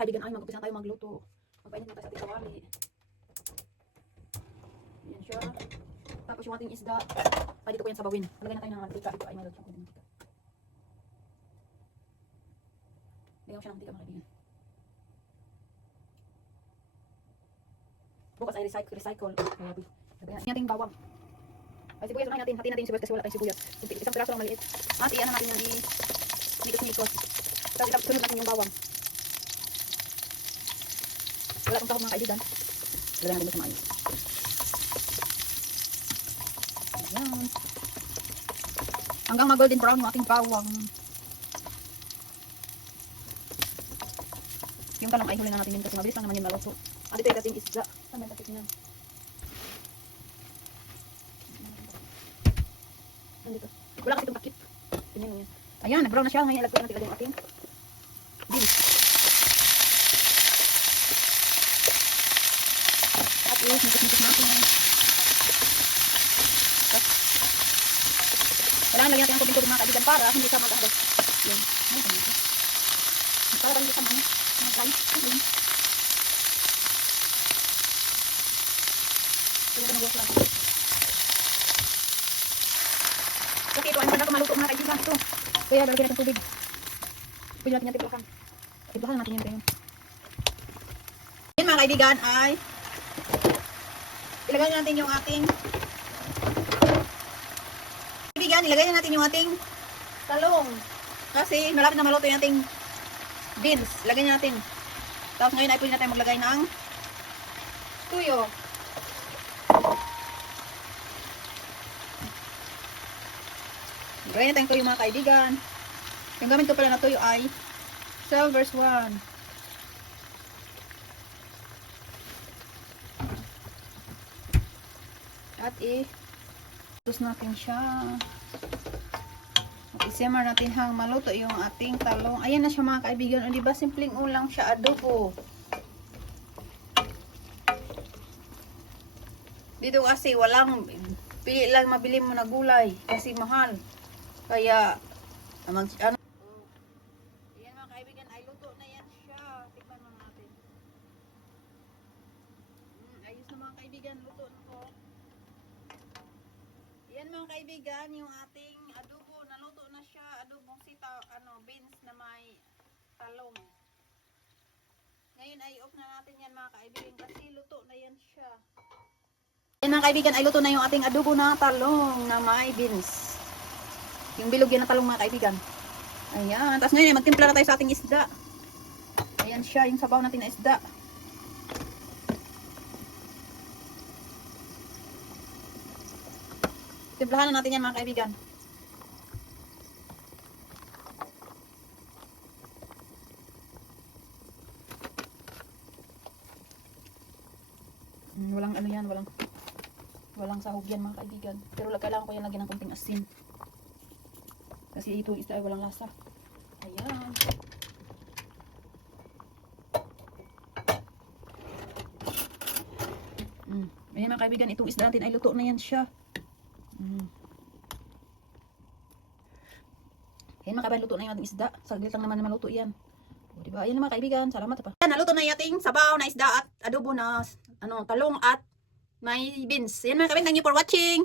mga kaibigan ay mag-umpisa tayo magluto. Magpainit na tayo sa ating kawali. Yan siya. Tapos yung ating isda. Ay, dito ko yan sabawin. Lagyan na tayo ng mantika. Ito ay mayroon siyang konting mantika. Lagyan ko siya ng mantika mga kaibigan. Bukas ay recycle. Kaya lagyan natin yung bawang. Ay, sibuyas naman natin. Hatiin natin yung sibuyas kasi wala tayong sibuyas. Isang piraso lang maliit. At iyan na natin yung mikos-mikos. Tapos sunod natin yung bawang. Wala akong tahong mga kaibigan. Lagyan natin mo sa maayos. Ayan. Hanggang mag-golden brown yung ating bawang. Yung talong ay huli na natin yun kasi mabilis lang naman yung maluto. At ito ay kasing isda. Saan ba yung yan? Nandito. Wala kasi itong takip. Tingnan mo yan. Ayan, nag-brown na siya. Ngayon ilagay natin yung ating beans. At mikos-mikos natin. Kailangan lagyan natin ang tubig mga kaibigan para hindi siya mag-ahos. Yan. Para hindi siya mag-ahos. Kasi ito ay maganda maluto mga kaibigan. Ito. Kaya lalagyan natin tubig. Pwede natin yan tiplakan. Tiplakan natin yan kayo. Yan mga kaibigan ay ilagay natin yung ating ilagay na natin yung ating talong. Kasi malapit na maluto yung ating beans. Ilagay natin. Tapos ngayon ay pwede natin maglagay ng tuyo. Ilagay natin tuyo mga kaibigan. Yung gamit ko pala na tuyo ay Silver's One. At i-tus natin siya. I-simmer natin hang maluto yung ating talong. Ayan na siya mga kaibigan. O diba simpleng ulang siya adobo. Dito kasi walang pili lang mabili mo na gulay kasi mahal. Kaya ano. Ayan mga kaibigan ay luto na yan siya. Tingnan mo natin. Ayos na mga kaibigan, luto na po. Yan mga kaibigan, yung ating adobo, naluto na siya, adobong beans na may talong. Ngayon ay off na natin yan mga kaibigan kasi luto na yan siya. Yan mga kaibigan, ay luto na yung ating adobo na talong na may beans. Yung bilog yan na talong mga kaibigan. Ayan, tapos ngayon ay magtimpla na tayo sa ating isda. Ayan siya, yung sabaw natin na isda. Timplahan na natin yan mga kaibigan. Walang ano yan, walang sahog yan mga kaibigan. Pero kailangan ko yan lagyan ng konting asin. Kasi ito isda ay walang lasa. Ayan. Ayan mga kaibigan, itong isda natin ay luto na yan siya. Ayan mga kaibigan, luto na yung ating isda. Saglit lang naman na maluto yan. O, diba? Ayan mga kaibigan, salamat pa. Ayan, naluto na yung ating sabaw na isda at adobo na talong at may beans. Ayan mga kaibigan, thank you for watching.